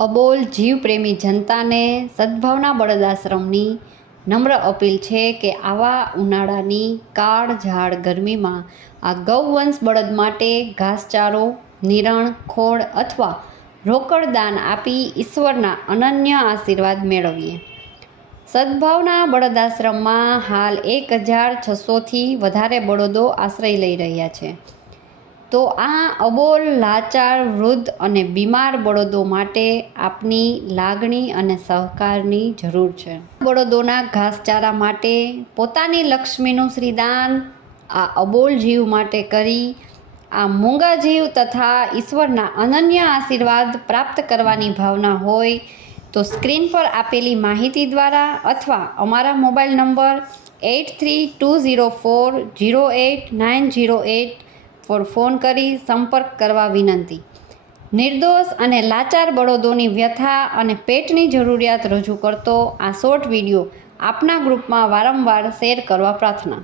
અબોલ જીવપ્રેમી જનતાને સદ્ભાવના બળદ આશ્રમની નમ્ર અપીલ છે કે આવા ઉનાળાની કાળઝાળ ગરમીમાં આ ગૌવંશ બળદ માટે ઘાસચારો, નિરણ, ખોળ અથવા રોકડ દાન આપી ઈશ્વરના અનન્ય આશીર્વાદ મેળવીએ. સદ્ભાવના બળદ આશ્રમમાં હાલ 1600થી વધારે બળદો આશ્રય લઈ રહ્યા છે. તો આ અબોલ, લાચાર, વૃદ્ધ અને બીમાર બળદો માટે આપની લાગણી અને સહકારની જરૂર છે. બળદોના ઘાસચારા માટે પોતાની લક્ષ્મીનું શ્રીદાન આ અબોલ જીવ માટે કરી આ મૂંગા જીવ તથા ઈશ્વરના અનન્ય આશીર્વાદ પ્રાપ્ત કરવાની ભાવના હોય તો સ્ક્રીન પર આપેલી માહિતી દ્વારા અથવા અમારા મોબાઈલ નંબર 8320408908 પર ફોન કરી સંપર્ક કરવા વિનંતી. નિર્દોષ અને લાચાર બળદોની વ્યથા અને પેટની જરૂરિયાત રજૂ કરતો આ શોર્ટ વિડીયો આપના ગ્રુપમાં વારંવાર શેર કરવા પ્રાર્થના.